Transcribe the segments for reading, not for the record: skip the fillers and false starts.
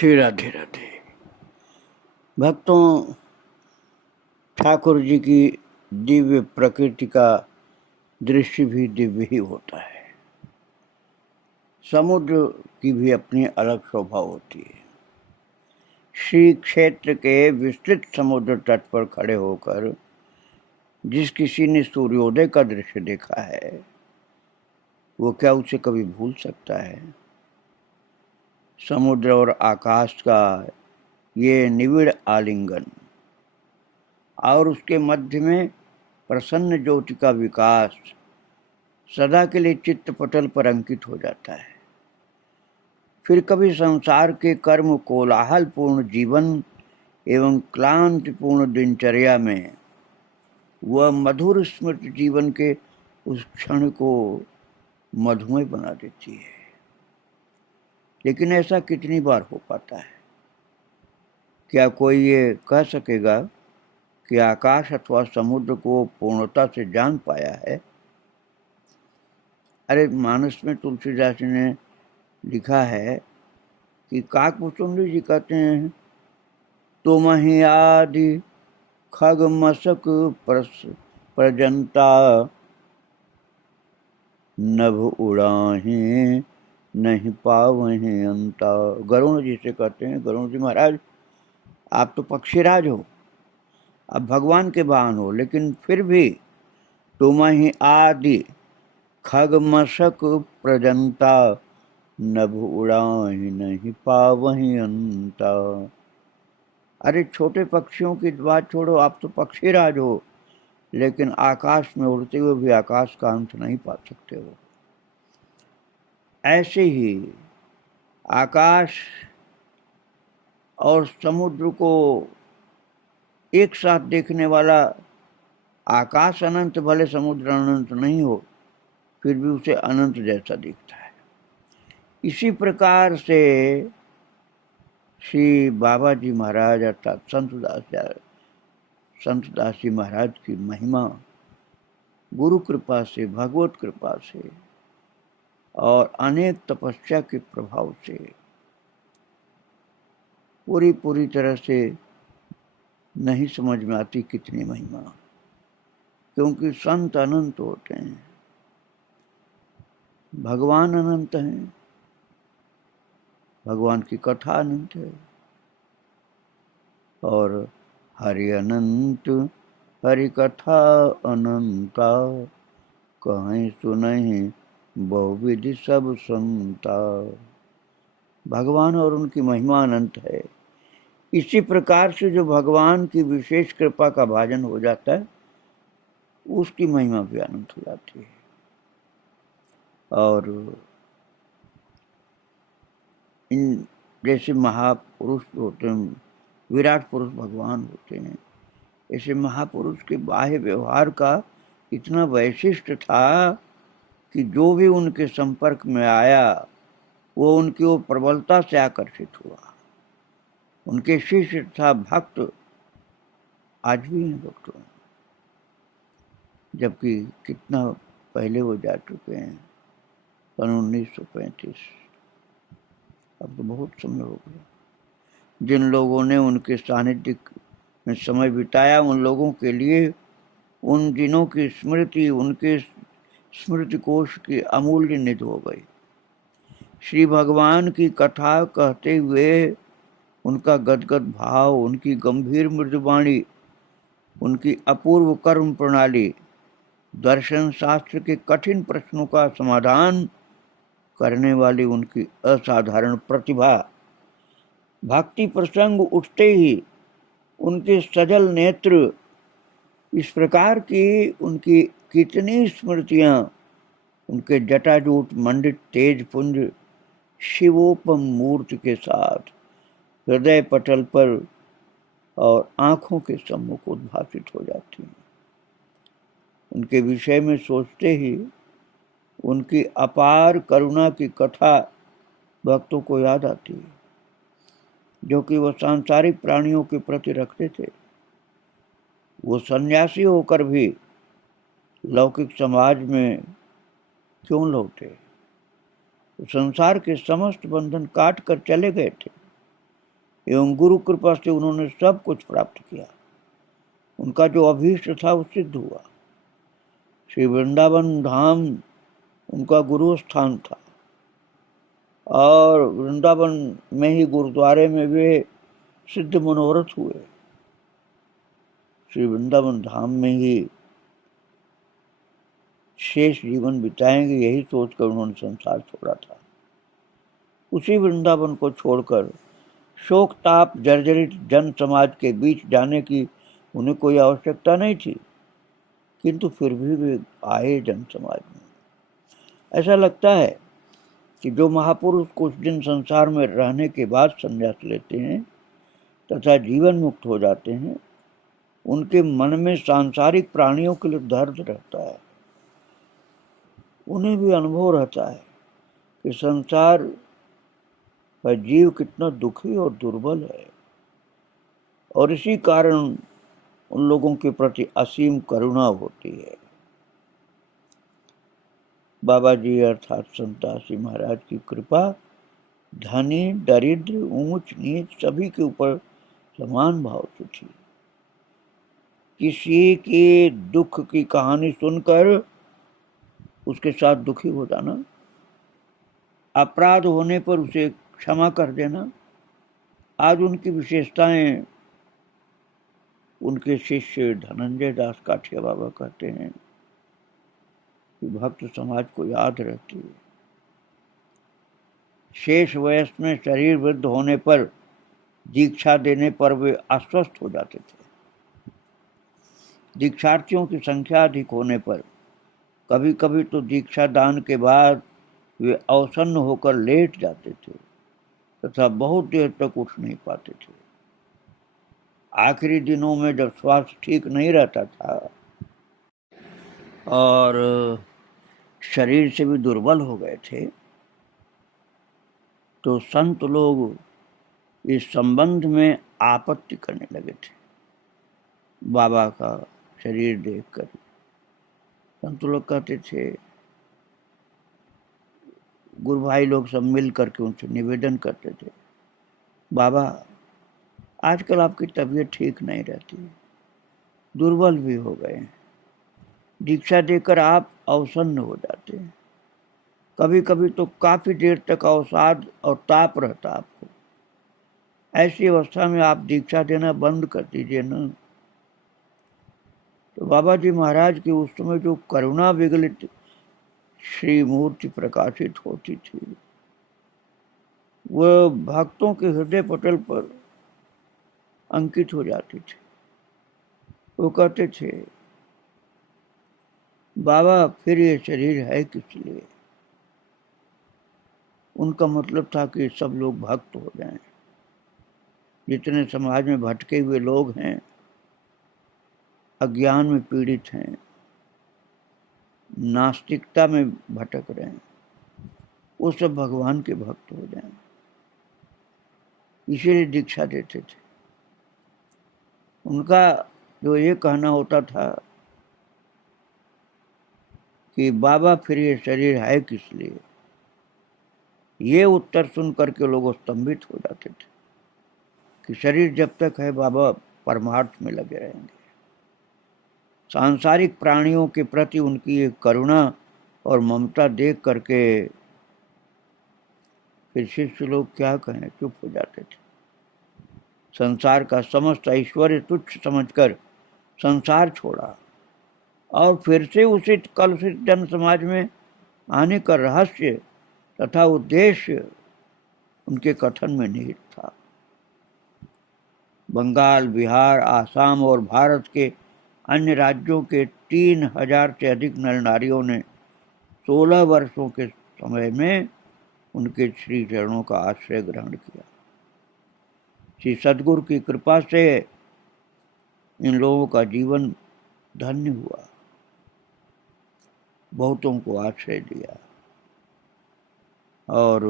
श्री राधे राधे। भक्तों, ठाकुर जी की दिव्य प्रकृति का दृश्य भी दिव्य ही होता है। समुद्र की भी अपनी अलग शोभा होती है। श्री क्षेत्र के विस्तृत समुद्र तट पर खड़े होकर जिस किसी ने सूर्योदय का दृश्य देखा है, वो क्या उसे कभी भूल सकता है? समुद्र और आकाश का ये निविड़ आलिंगन और उसके मध्य में प्रसन्न ज्योति का विकास सदा के लिए चित्त पटल पर अंकित हो जाता है। फिर कभी संसार के कर्म कोलाहल पूर्ण जीवन एवं क्लांतिपूर्ण दिनचर्या में वह मधुर स्मृति जीवन के उस क्षण को मधुमय बना देती है। लेकिन ऐसा कितनी बार हो पाता है? क्या कोई ये कह सकेगा कि आकाश अथवा समुद्र को पूर्णता से जान पाया है? अरे, मानस में तुलसीदास जी ने लिखा है कि काकभूषुंडी जी कहते हैं, तुम ही आदि खग मसक प्रजंता, नभ उड़ाही नहीं पावहीं अंता। गरुण जी से कहते हैं, गरुण जी महाराज, आप तो पक्षीराज हो, आप भगवान के वाहन हो, लेकिन फिर भी तुम ही आदि खग मसक प्रजंता, नभ उड़ाही नहीं पावहीं अंता। अरे, छोटे पक्षियों की बात छोड़ो, आप तो पक्षीराज हो, लेकिन आकाश में उड़ते हुए भी आकाश का अंत नहीं पा सकते हो। ऐसे ही आकाश और समुद्र को एक साथ देखने वाला, आकाश अनंत भले समुद्र अनंत नहीं हो, फिर भी उसे अनंत जैसा दिखता है। इसी प्रकार से श्री बाबा जी महाराज अर्थात संत दास जी महाराज की महिमा गुरु कृपा से, भगवत कृपा से और अनेक तपस्या के प्रभाव से पूरी तरह से नहीं समझ में आती कितनी महिमा, क्योंकि संत अनंत होते हैं, भगवान अनंत हैं, भगवान की कथा अनंत है। और हरि अनंत हरि कथा अनंता, कहीं सुनहि बहुविधि सब संता। भगवान और उनकी महिमा अनंत है। इसी प्रकार से जो भगवान की विशेष कृपा का भाजन हो जाता है, उसकी महिमा भी अनंत हो जाती है। और इन जैसे महापुरुष होते हैं, विराट पुरुष भगवान होते हैं, ऐसे महापुरुष के बाह्य व्यवहार का इतना वैशिष्ट था कि जो भी उनके संपर्क में आया वो उनकी ओर प्रबलता से आकर्षित हुआ। उनके शिष्य तथा भक्त आज भी हैं भक्तों, जबकि कितना पहले वो जा चुके हैं, सन 1935। अब तो बहुत समय हो गया। जिन लोगों ने उनके सानिध्य में समय बिताया, उन लोगों के लिए उन दिनों की स्मृति उनके स्मृति कोश की अमूल्य निधि हो गई। श्री भगवान की कथा कहते हुए उनका गदगद भाव, उनकी गंभीर मृदुवाणी, उनकी अपूर्व कर्म प्रणाली, दर्शन शास्त्र के कठिन प्रश्नों का समाधान करने वाली उनकी असाधारण प्रतिभा, भक्ति प्रसंग उठते ही उनके सजल नेत्र, इस प्रकार की उनकी कितनी स्मृतियां उनके जटाजूट मंडित तेज पुंज शिवोपम मूर्ति के साथ हृदय पटल पर और आंखों के सम्मुख उद्भासित हो जाती हैं। उनके विषय में सोचते ही उनकी अपार करुणा की कथा भक्तों को याद आती है, जो कि वह सांसारिक प्राणियों के प्रति रखते थे। वो सन्यासी होकर भी लौकिक समाज में क्यों लौटे? संसार के समस्त बंधन काट कर चले गए थे, एवं गुरु कृपा से उन्होंने सब कुछ प्राप्त किया। उनका जो अभीष्ट था वो सिद्ध हुआ। श्री वृंदावन धाम उनका गुरु स्थान था और वृंदावन में ही गुरुद्वारे में वे सिद्ध मनोरथ हुए। श्री वृंदावन धाम में ही शेष जीवन बिताएंगे, यही सोचकर उन्होंने संसार छोड़ा था। उसी वृंदावन को छोड़कर शोक ताप जर्जरित जन समाज के बीच जाने की उन्हें कोई आवश्यकता नहीं थी, किंतु फिर भी वे आए जन समाज में। ऐसा लगता है कि जो महापुरुष कुछ दिन संसार में रहने के बाद संन्यास लेते हैं तथा जीवन मुक्त हो जाते हैं, उनके मन में सांसारिक प्राणियों के लिए दर्द रहता है। उन्हें भी अनुभव रहता है कि संसार का जीव कितना दुखी और दुर्बल है, और इसी कारण उन लोगों के प्रति असीम करुणा होती है। बाबा जी अर्थात संत दास जी महाराज की कृपा धनी दरिद्र ऊंच नीच सभी के ऊपर समान भाव से थी। किसी के दुख की कहानी सुनकर उसके साथ दुखी हो जाना, अपराध होने पर उसे क्षमा कर देना, आज उनकी विशेषताएं उनके शिष्य धनंजय दास काठिया बाबा कहते हैं कि भक्त समाज को याद रहती है। शेष वयस में शरीर वृद्ध होने पर दीक्षा देने पर वे अस्वस्थ हो जाते थे। दीक्षार्थियों की संख्या अधिक होने पर कभी कभी तो दीक्षा दान के बाद वे अवसन्न होकर लेट जाते थे तथा बहुत देर तक उठ नहीं पाते थे। आखिरी दिनों में जब स्वास्थ्य ठीक नहीं रहता था और शरीर से भी दुर्बल हो गए थे, तो संत लोग इस संबंध में आपत्ति करने लगे थे। बाबा का शरीर देखकर संत लोग कहते थे, गुरु भाई लोग सब मिल करके उनसे निवेदन करते थे, बाबा आजकल आपकी तबीयत ठीक नहीं रहती, दुर्बल भी हो गए, दीक्षा देकर आप अवसन्न हो जाते हैं, कभी कभी तो काफी देर तक अवसाद और ताप रहता आपको, ऐसी अवस्था में आप दीक्षा देना बंद कर दीजिए ना। तो बाबा जी महाराज की उस समय जो करुणा विगलित श्री मूर्ति प्रकाशित होती थी, वह भक्तों के हृदय पटल पर अंकित हो जाती थी। वो कहते थे, बाबा फिर ये शरीर है किस लिए? उनका मतलब था कि सब लोग भक्त हो जाएं। जितने समाज में भटके हुए लोग हैं, अज्ञान में पीड़ित हैं, नास्तिकता में भटक रहे हैं, वो सब भगवान के भक्त हो जाएं, इसीलिए दीक्षा देते थे। उनका जो ये कहना होता था कि बाबा फिर ये शरीर है किस लिए, ये उत्तर सुन करके लोग स्तंभित हो जाते थे कि शरीर जब तक है बाबा परमार्थ में लगे रहेंगे। सांसारिक प्राणियों के प्रति उनकी एक करुणा और ममता देख करके फिर शिष्य लोग क्या कहें, चुप हो जाते थे। संसार का समस्त ऐश्वर्य तुच्छ समझकर संसार छोड़ा और फिर से उसी कलुषित जन समाज में आने का रहस्य तथा उद्देश्य उनके कथन में निहित था। बंगाल, बिहार, आसाम और भारत के अन्य राज्यों के 3000 से अधिक नर नारियों ने 16 वर्षों के समय में उनके श्री चरणों का आश्रय ग्रहण किया। श्री सद्गुरु की कृपा से इन लोगों का जीवन धन्य हुआ, बहुतों को आश्रय दिया और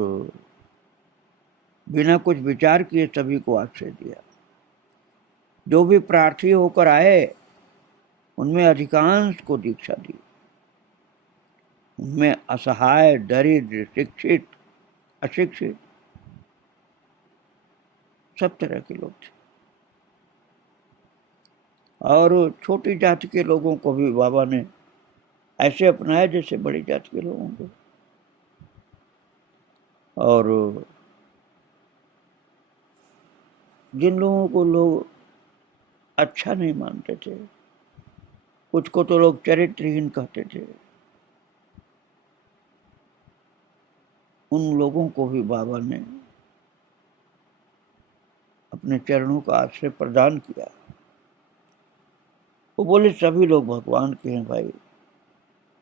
बिना कुछ विचार किए सभी को आश्रय दिया। जो भी प्रार्थी होकर आए उनमें अधिकांश को दीक्षा दी। उनमें असहाय, दरिद्र, शिक्षित, अशिक्षित सब तरह के लोग थे। और छोटी जाति के लोगों को भी बाबा ने ऐसे अपनाया जैसे बड़ी जाति के लोगों को। और जिन लोगों को लोग अच्छा नहीं मानते थे, कुछ को तो लोग चरित्रहीन कहते थे, उन लोगों को भी बाबा ने अपने चरणों का आश्रय प्रदान किया। वो बोले सभी लोग भगवान के हैं भाई,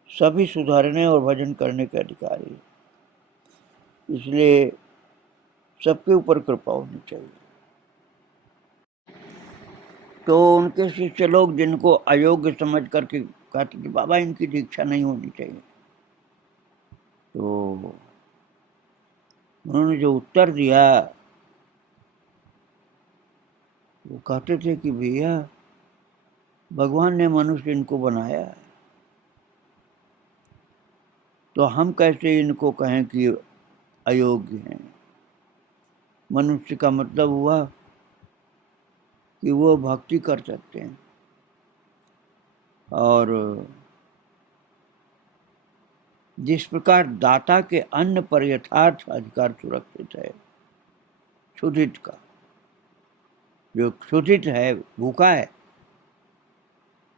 सभी सुधारने और भजन करने के अधिकारी, इसलिए सबके ऊपर कृपा होनी चाहिए। तो उनके शिष्य लोग जिनको अयोग्य समझ करके कहते थे बाबा इनकी दीक्षा नहीं होनी चाहिए, तो उन्होंने जो उत्तर दिया वो कहते थे कि भैया भगवान ने मनुष्य इनको बनाया, तो हम कैसे इनको कहें कि अयोग्य हैं। मनुष्य का मतलब हुआ कि वो भक्ति कर सकते हैं, और जिस प्रकार दाता के अन्न पर यथार्थ अधिकार सुरक्षित है, क्षुधित का, जो क्षुधित है, भूखा है,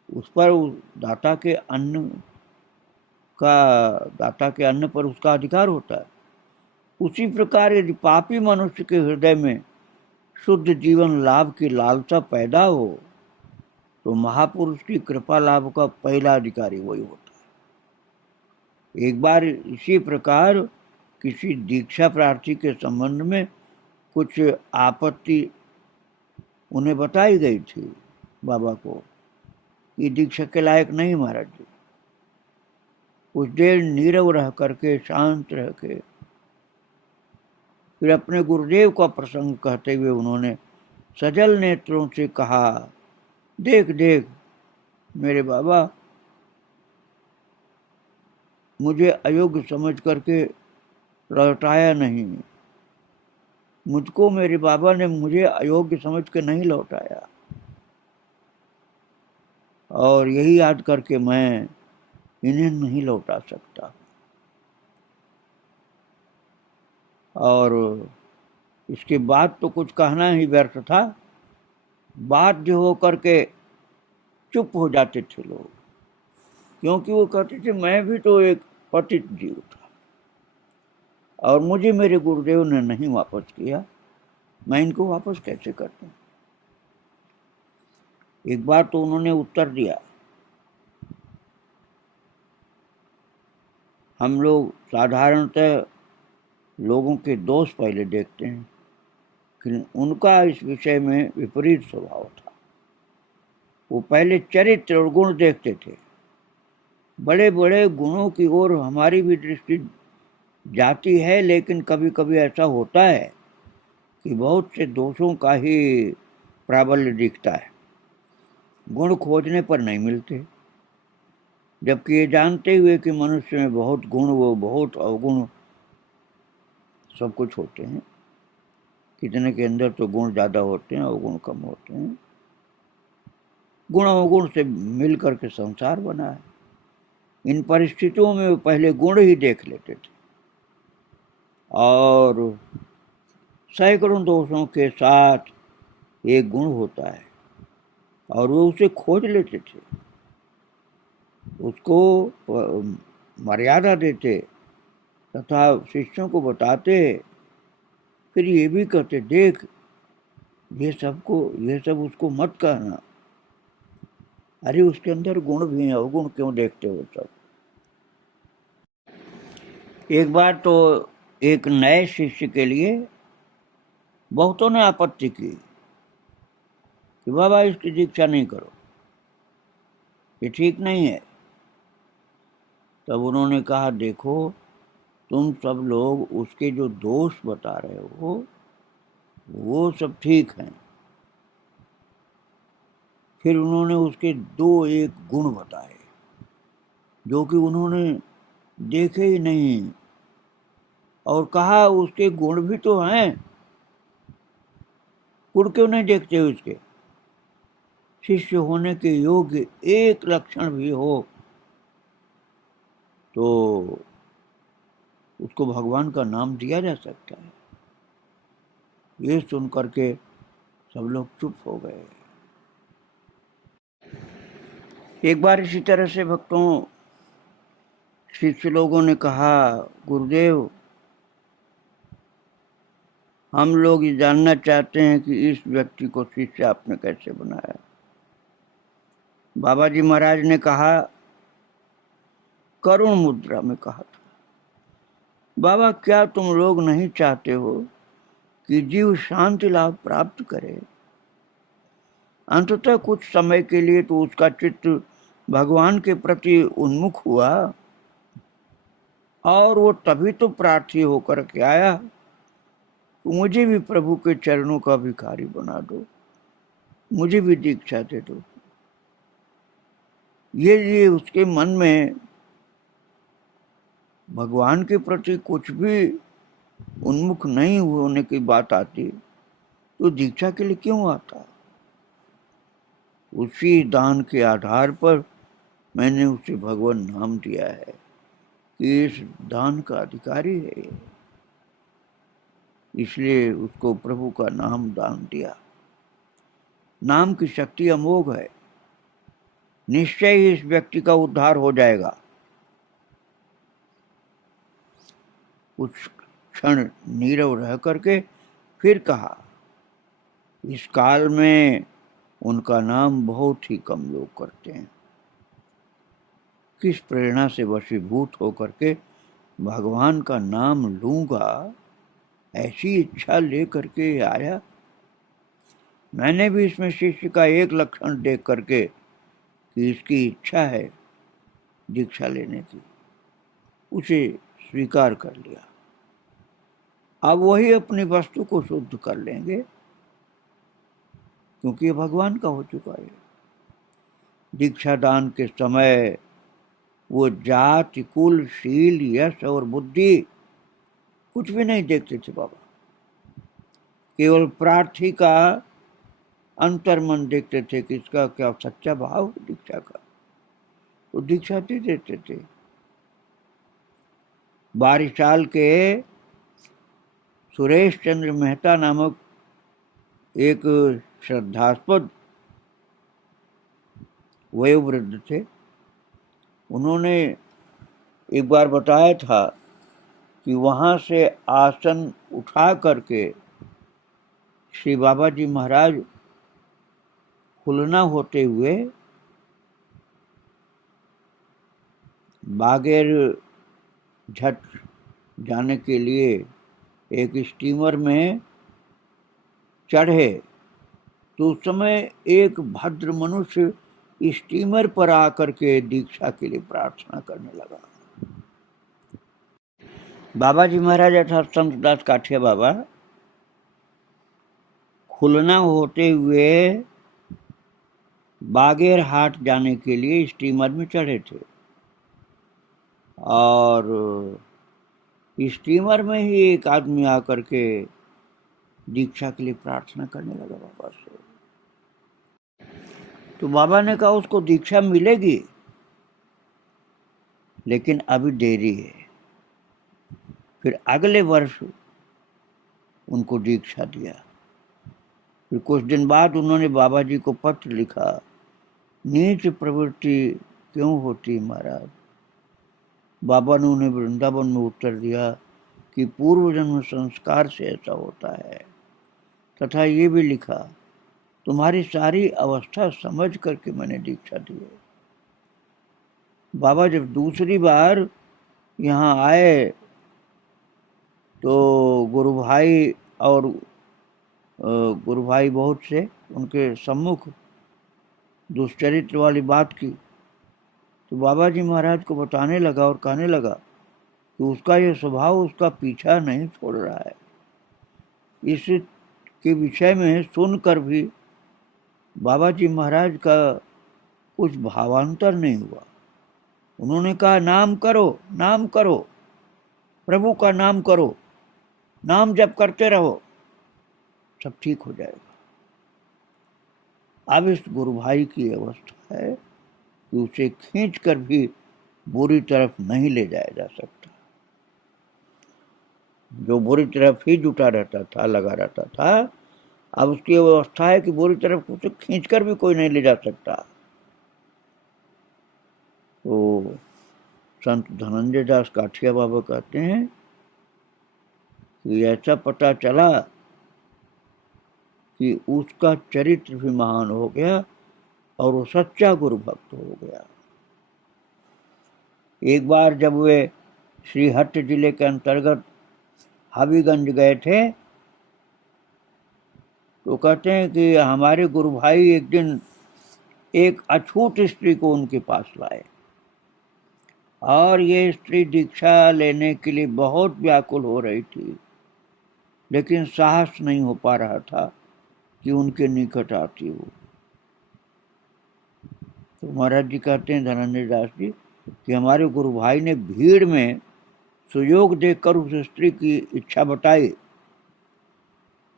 उस पर दाता के अन्न पर उसका अधिकार होता है, उसी प्रकार यदि पापी मनुष्य के हृदय में शुद्ध जीवन लाभ की लालसा पैदा हो तो महापुरुष की कृपा लाभ का पहला अधिकारी वही होता है। एक बार इसी प्रकार किसी दीक्षा प्रार्थी के संबंध में कुछ आपत्ति उन्हें बताई गई थी बाबा को कि दीक्षा के लायक नहीं महाराज जी। कुछ देर नीरव रह करके, शांत रह के, फिर अपने गुरुदेव का प्रसंग कहते हुए उन्होंने सजल नेत्रों से कहा, देख देख मेरे बाबा, मुझे अयोग्य समझ करके लौटाया नहीं, मुझको मेरे बाबा ने मुझे अयोग्य समझ के नहीं लौटाया, और यही याद करके मैं इन्हें नहीं लौटा सकता। और इसके बाद तो कुछ कहना ही व्यर्थ था, बाध्य होकर के चुप हो जाते थे लोग, क्योंकि वो कहते थे मैं भी तो एक पतित जीव था और मुझे मेरे गुरुदेव ने नहीं वापस किया, मैं इनको वापस कैसे करता हूँ। एक बार तो उन्होंने उत्तर दिया, हम लोग साधारणतः लोगों के दोष पहले देखते हैं, लेकिन उनका इस विषय में विपरीत स्वभाव था। वो पहले चरित्र और गुण देखते थे। बड़े बड़े गुणों की ओर हमारी भी दृष्टि जाती है, लेकिन कभी कभी ऐसा होता है कि बहुत से दोषों का ही प्राबल्य दिखता है, गुण खोजने पर नहीं मिलते। जबकि ये जानते हुए कि मनुष्य में बहुत गुण व बहुत अवगुण सब कुछ होते हैं, कितने के अंदर तो गुण ज़्यादा होते हैं, अवगुण कम होते हैं। गुण अवगुण से मिल करके संसार बना है। इन परिस्थितियों में वो पहले गुण ही देख लेते थे और सैकड़ों दोषों के साथ एक गुण होता है और वो उसे खोज लेते थे, उसको मर्यादा देते तथा शिष्यों को बताते, फिर ये भी कहते देख ये सब उसको मत कहना, अरे उसके अंदर गुण भी हैं, अवगुण क्यों देखते हो सब। एक बार तो एक नए शिष्य के लिए बहुतों ने आपत्ति की कि बाबा इसकी दीक्षा नहीं करो, ये ठीक नहीं है। तब उन्होंने कहा देखो तुम सब लोग उसके जो दोष बता रहे हो वो सब ठीक हैं। फिर उन्होंने उसके दो एक गुण बताए जो कि उन्होंने देखे ही नहीं, और कहा उसके गुण भी तो हैं, गुण क्यों नहीं देखते उसके? शिष्य होने के योग्य एक लक्षण भी हो तो उसको भगवान का नाम दिया जा सकता है। ये सुन करके सब लोग चुप हो गए। एक बार इसी तरह से भक्तों शिष्य लोगों ने कहा, गुरुदेव हम लोग ये जानना चाहते हैं कि इस व्यक्ति को शिष्य आपने कैसे बनाया। बाबा जी महाराज ने कहा, करुण मुद्रा में कहा था, बाबा क्या तुम लोग नहीं चाहते हो कि जीव शांति लाभ प्राप्त करे? अंततः कुछ समय के लिए तो उसका चित्त भगवान के प्रति उन्मुख हुआ और वो तभी तो प्रार्थी होकर के आया, तो मुझे भी प्रभु के चरणों का भिखारी बना दो, मुझे भी दीक्षा दे दो। ये उसके मन में भगवान के प्रति कुछ भी उन्मुख नहीं होने की बात आती तो दीक्षा के लिए क्यों आता? उसी दान के आधार पर मैंने उसे भगवान नाम दिया है कि इस दान का अधिकारी है, इसलिए उसको प्रभु का नाम दान दिया। नाम की शक्ति अमोघ है, निश्चय ही इस व्यक्ति का उद्धार हो जाएगा। कुछ क्षण नीरव रह करके फिर कहा, इस काल में उनका नाम बहुत ही कम लोग करते हैं। किस प्रेरणा से वशीभूत होकर के भगवान का नाम लूंगा, ऐसी इच्छा लेकर के आया। मैंने भी इसमें शिष्य का एक लक्षण देख करके कि इसकी इच्छा है दीक्षा लेने की, उसे स्वीकार कर लिया। अब वही अपनी वस्तु को शुद्ध कर लेंगे क्योंकि ये भगवान का हो चुका है। दीक्षा दान के समय वो जाति कुल शील यश और बुद्धि कुछ भी नहीं देखते थे बाबा, केवल प्रार्थी का अंतर्मन देखते थे कि इसका क्या सच्चा भाव है दीक्षा का, तो दीक्षा दे देते थे। 12 साल के सुरेश चंद्र मेहता नामक एक श्रद्धास्पद वयोवृद्ध थे। उन्होंने एक बार बताया था कि वहाँ से आसन उठा करके श्री बाबा जी महाराज खुलना होते हुए बागेर झट जाने के लिए एक स्टीमर में चढ़े, तो उस समय एक भद्र मनुष्य स्टीमर पर आकर के दीक्षा के लिए प्रार्थना करने लगा। बाबा जी महाराज अर्थात संत दास काठिया बाबा खुलना होते हुए बागेर हाट जाने के लिए स्टीमर में चढ़े थे और स्टीमर में ही एक आदमी आकर के दीक्षा के लिए प्रार्थना करने लगा बाबा से। तो बाबा ने कहा उसको दीक्षा मिलेगी लेकिन अभी देरी है। फिर अगले वर्ष उनको दीक्षा दिया। फिर कुछ दिन बाद उन्होंने बाबा जी को पत्र लिखा, नीच प्रवृत्ति क्यों होती महाराज? बाबा ने उन्हें वृंदावन में उत्तर दिया कि पूर्व जन्म संस्कार से ऐसा होता है, तथा ये भी लिखा तुम्हारी सारी अवस्था समझ करके मैंने दीक्षा दी है। बाबा जब दूसरी बार यहाँ आए तो गुरु भाई बहुत से उनके सम्मुख दुष्चरित्र वाली बात की, तो बाबा जी महाराज को बताने लगा और कहने लगा कि उसका ये स्वभाव उसका पीछा नहीं छोड़ रहा है। इसके विषय में सुनकर भी बाबा जी महाराज का कुछ भावांतर नहीं हुआ। उन्होंने कहा नाम करो, नाम करो, प्रभु का नाम करो, नाम जप करते रहो, सब ठीक हो जाएगा। अब इस गुरु भाई की अवस्था है कि उसे खींच कर भी बुरी तरफ नहीं ले जाया जा सकता। जो बुरी तरफ ही जुटा रहता था, लगा रहता था, अब उसकी अवस्था है कि बुरी तरफ उसे खींच कर भी कोई नहीं ले जा सकता। तो संत धनंजय दास काठिया बाबा कहते हैं कि ऐसा पता चला कि उसका चरित्र भी महान हो गया और वो सच्चा गुरु भक्त हो गया। एक बार जब वे श्रीहट्ट जिले के अंतर्गत हबीगंज गए थे तो कहते हैं कि हमारे गुरु भाई एक दिन एक अछूत स्त्री को उनके पास लाए और ये स्त्री दीक्षा लेने के लिए बहुत व्याकुल हो रही थी, लेकिन साहस नहीं हो पा रहा था कि उनके निकट आती हो। तो महाराज जी कहते हैं धनंजय दास जी कि हमारे गुरु भाई ने भीड़ में सुयोग देखकर उस स्त्री की इच्छा बताई।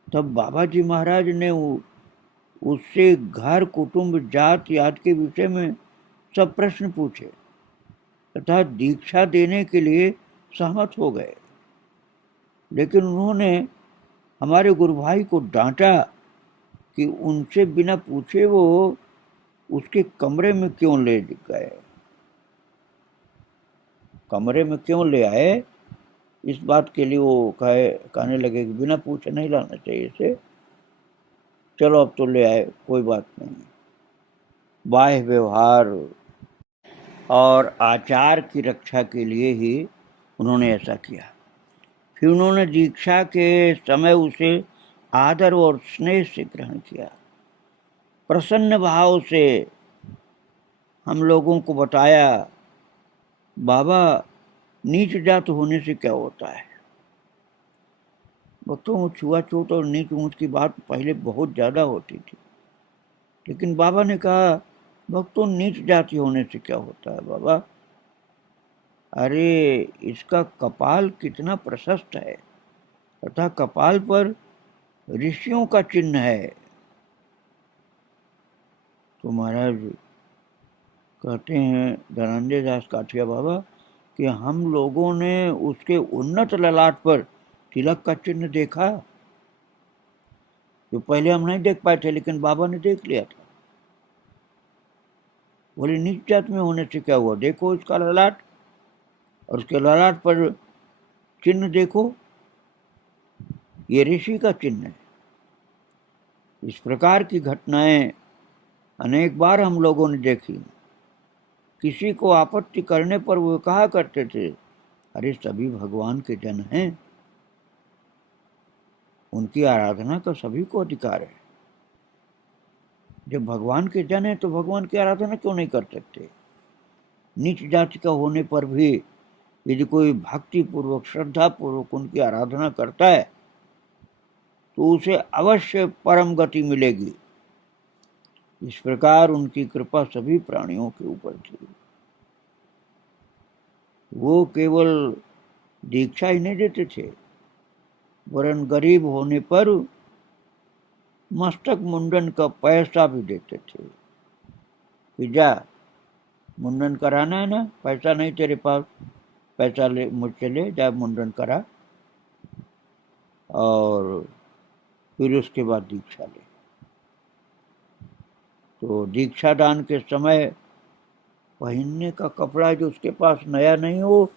तब बाबा जी महाराज ने उससे घर, कुटुंब, जात याद के विषय में सब प्रश्न पूछे तथा दीक्षा देने के लिए सहमत हो गए। लेकिन उन्होंने हमारे गुरु भाई को डांटा कि उनसे बिना पूछे वो उसके कमरे में क्यों ले गए, कमरे में क्यों ले आए। इस बात के लिए वो कहने लगे कि बिना पूछे नहीं लाना चाहिए इसे, चलो अब तो ले आए, कोई बात नहीं। बाह्य व्यवहार और आचार की रक्षा के लिए ही उन्होंने ऐसा किया। फिर उन्होंने दीक्षा के समय उसे आदर और स्नेह से ग्रहण किया। प्रसन्न भाव से हम लोगों को बताया, बाबा नीच जात होने से क्या होता है। भक्तों, छुआछूत और नीच ऊंच की बात पहले बहुत ज्यादा होती थी, लेकिन बाबा ने कहा भक्तों नीच जाति होने से क्या होता है बाबा, अरे इसका कपाल कितना प्रशस्त है तथा कपाल पर ऋषियों का चिन्ह है। तो महाराज कहते हैं धनंजय दास काठिया बाबा कि हम लोगों ने उसके उन्नत ललाट पर तिलक का चिन्ह देखा, जो पहले हम नहीं देख पाए थे, लेकिन बाबा ने देख लिया था। बोले नीच जात में होने से क्या हुआ, देखो इसका ललाट और उसके ललाट पर चिन्ह देखो, ये ऋषि का चिन्ह है। इस प्रकार की घटनाएं अनेक बार हम लोगों ने देखी। किसी को आपत्ति करने पर वो कहा करते थे, अरे सभी भगवान के जन हैं, उनकी आराधना का सभी को अधिकार है। जब भगवान के जन है तो भगवान की आराधना क्यों नहीं कर सकते। नीच जाति का होने पर भी यदि कोई भक्ति पूर्वक, श्रद्धा पूर्वक उनकी आराधना करता है तो उसे अवश्य परम गति मिलेगी। इस प्रकार उनकी कृपा सभी प्राणियों के ऊपर थी। वो केवल दीक्षा ही नहीं देते थे, वरन गरीब होने पर मस्तक मुंडन का पैसा भी देते थे कि जा मुंडन कराना है ना, पैसा नहीं तेरे पास, पैसा ले मुझसे ले जा, मुंडन करा और फिर उसके बाद दीक्षा ले। तो दीक्षा दान के समय पहनने का कपड़ा जो उसके पास नया नहीं हो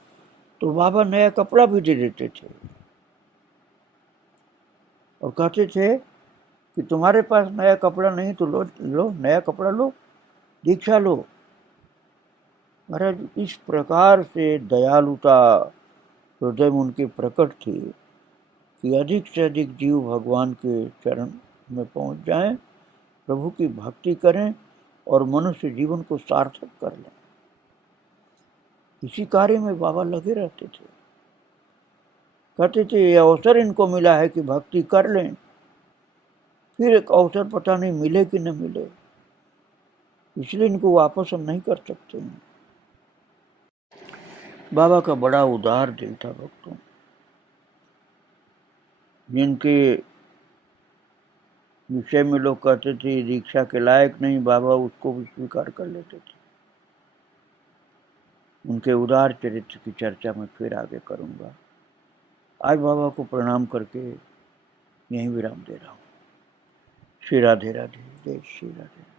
तो बाबा नया कपड़ा भी दे देते थे और कहते थे कि तुम्हारे पास नया कपड़ा नहीं तो लो नया कपड़ा लो, दीक्षा लो। महाराज इस प्रकार से दयालुता हृदय में उनकी प्रकट थी कि अधिक से अधिक जीव भगवान के चरण में पहुंच जाएं, प्रभु की भक्ति करें और मनुष्य जीवन को सार्थक कर लें। इसी कार्य में बाबा लगे रहते थे। कहते थे ये अवसर इनको मिला है कि भक्ति कर लें, फिर एक अवसर पता नहीं मिले कि न मिले, इसलिए इनको वापस हम नहीं कर सकते हैं। बाबा का बड़ा उदार दिल था भक्तों, जिनके विषय में लोग कहते थे दीक्षा के लायक नहीं, बाबा उसको भी स्वीकार कर लेते थे। उनके उदार चरित्र की चर्चा मैं फिर आगे करूंगा। आज बाबा को प्रणाम करके यहीं विराम दे रहा हूँ। श्री राधे राधे, जय श्री राधे।